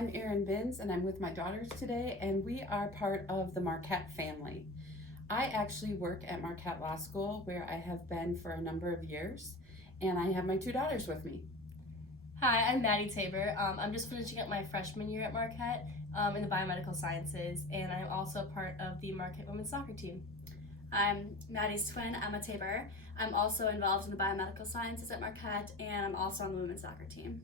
I'm Erin Binns, and I'm with my daughters today, and we are part of the Marquette family. I actually work at Marquette Law School, where I have been for a number of years, and I have my two daughters with me. Hi, I'm Maddie Tabor. I'm just finishing up my freshman year at Marquette in the biomedical sciences, and I'm also part of the Marquette women's soccer team. I'm Maddie's twin, Emma Tabor. I'm also involved in the biomedical sciences at Marquette, and I'm also on the women's soccer team.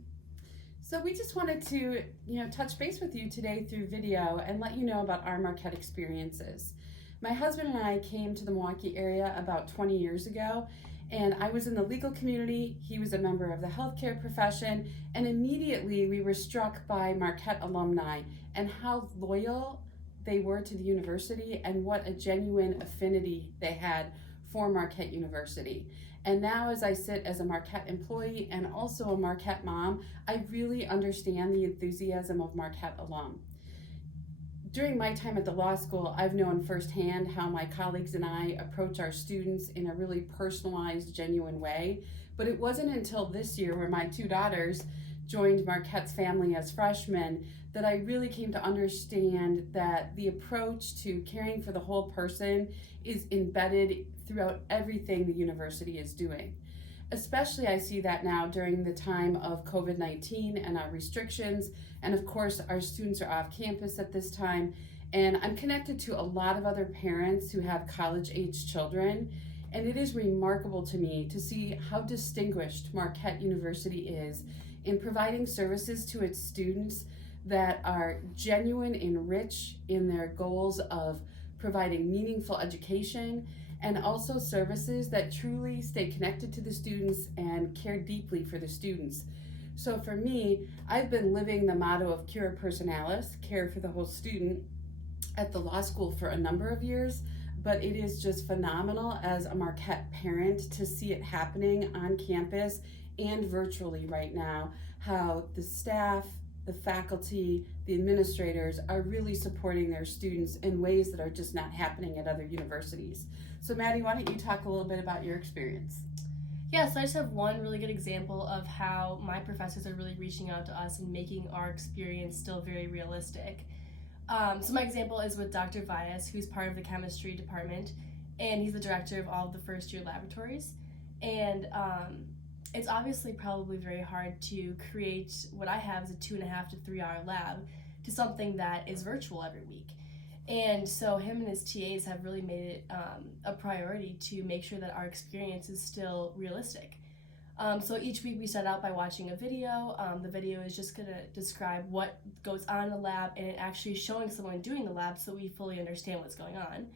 So we just wanted to, touch base with you today through video and let you know about our Marquette experiences. My husband and I came to the Milwaukee area about 20 years ago, and I was in the legal community. He was a member of the healthcare profession, and immediately we were struck by Marquette alumni and how loyal they were to the university and what a genuine affinity they had for Marquette University. And now, as I sit as a Marquette employee and also a Marquette mom, I really understand the enthusiasm of Marquette alum. During my time at the law school, I've known firsthand how my colleagues and I approach our students in a really personalized, genuine way. But it wasn't until this year, where my two daughters joined Marquette's family as freshmen, that I really came to understand that the approach to caring for the whole person is embedded throughout everything the university is doing. Especially, I see that now during the time of COVID-19 and our restrictions, and of course our students are off campus at this time, and I'm connected to a lot of other parents who have college-age children, and it is remarkable to me to see how distinguished Marquette University is in providing services to its students that are genuine and rich in their goals of providing meaningful education, and also services that truly stay connected to the students and care deeply for the students. So for me, I've been living the motto of Cura Personalis, care for the whole student, at the law school for a number of years, but it is just phenomenal as a Marquette parent to see it happening on campus and virtually right now, how the staff, the faculty, the administrators are really supporting their students in ways that are just not happening at other universities. So Maddie, why don't you talk a little bit about your experience? Yeah, so I just have one really good example of how my professors are really reaching out to us and making our experience still very realistic. So my example is with Dr. Vyas, who's part of the chemistry department, and he's the director of all of the first year laboratories. And it's obviously probably very hard to create what I have as a 2.5 to 3 hour lab to something that is virtual every week. And so him and his TAs have really made it a priority to make sure that our experience is still realistic. So each week we start out by watching a video. The video is just going to describe what goes on in the lab, and it actually showing someone doing the lab so we fully understand what's going on.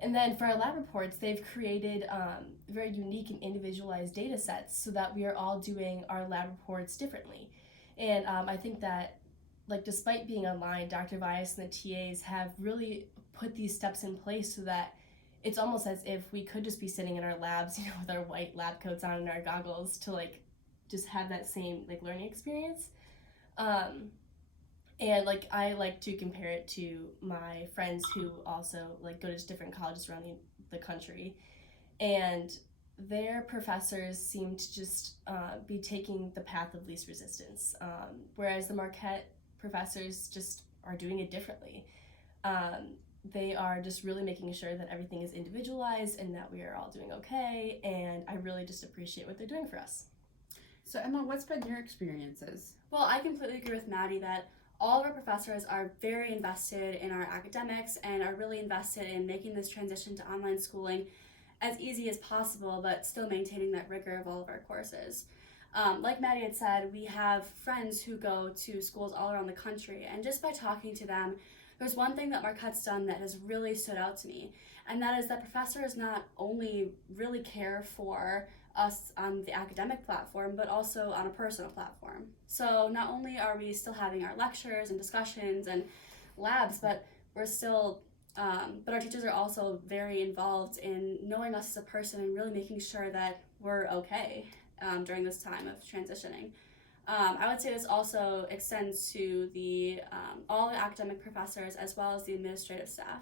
And then for our lab reports, they've created very unique and individualized data sets so that we are all doing our lab reports differently. And I think that, like, despite being online, Dr. Vyas and the TAs have really put these steps in place so that it's almost as if we could just be sitting in our labs, with our white lab coats on and our goggles to just have that same learning experience. And I like to compare it to my friends who also go to different colleges around the country, and their professors seem to just be taking the path of least resistance, whereas the Marquette professors just are doing it differently. They are just really making sure that everything is individualized and that we are all doing okay, and I really just appreciate what they're doing for us. So Emma, what's been your experiences? Well, I completely agree with Maddie that all of our professors are very invested in our academics and are really invested in making this transition to online schooling as easy as possible, but still maintaining that rigor of all of our courses. Like Maddie had said, we have friends who go to schools all around the country, and just by talking to them, there's one thing that Marquette's done that has really stood out to me, and that is that professors not only really care for us on the academic platform, but also on a personal platform. So not only are we still having our lectures and discussions and labs, but but our teachers are also very involved in knowing us as a person and really making sure that we're okay during this time of transitioning. I would say this also extends to all the academic professors as well as the administrative staff.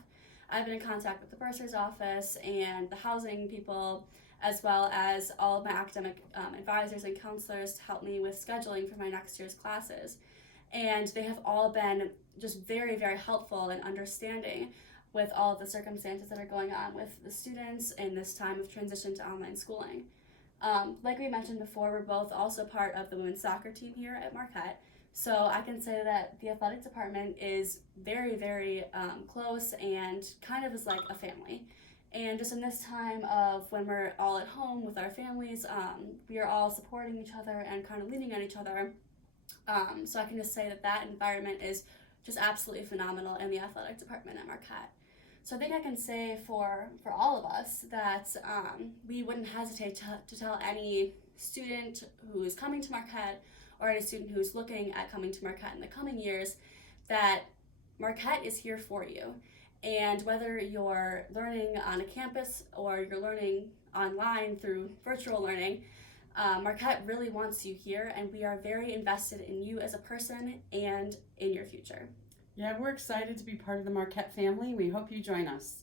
I've been in contact with the bursar's office and the housing people, as well as all of my academic advisors and counselors to help me with scheduling for my next year's classes. And they have all been just very, very helpful and understanding with all of the circumstances that are going on with the students in this time of transition to online schooling. Like we mentioned before, we're both also part of the women's soccer team here at Marquette. So I can say that the athletic department is very, very close and kind of is like a family. And just in this time of when we're all at home with our families, we are all supporting each other and kind of leaning on each other. So I can just say that that environment is just absolutely phenomenal in the athletic department at Marquette. So I think I can say for all of us that we wouldn't hesitate to tell any student who is coming to Marquette or any student who's looking at coming to Marquette in the coming years that Marquette is here for you. And whether you're learning on a campus or you're learning online through virtual learning, Marquette really wants you here, and we are very invested in you as a person and in your future. Yeah, we're excited to be part of the Marquette family. We hope you join us.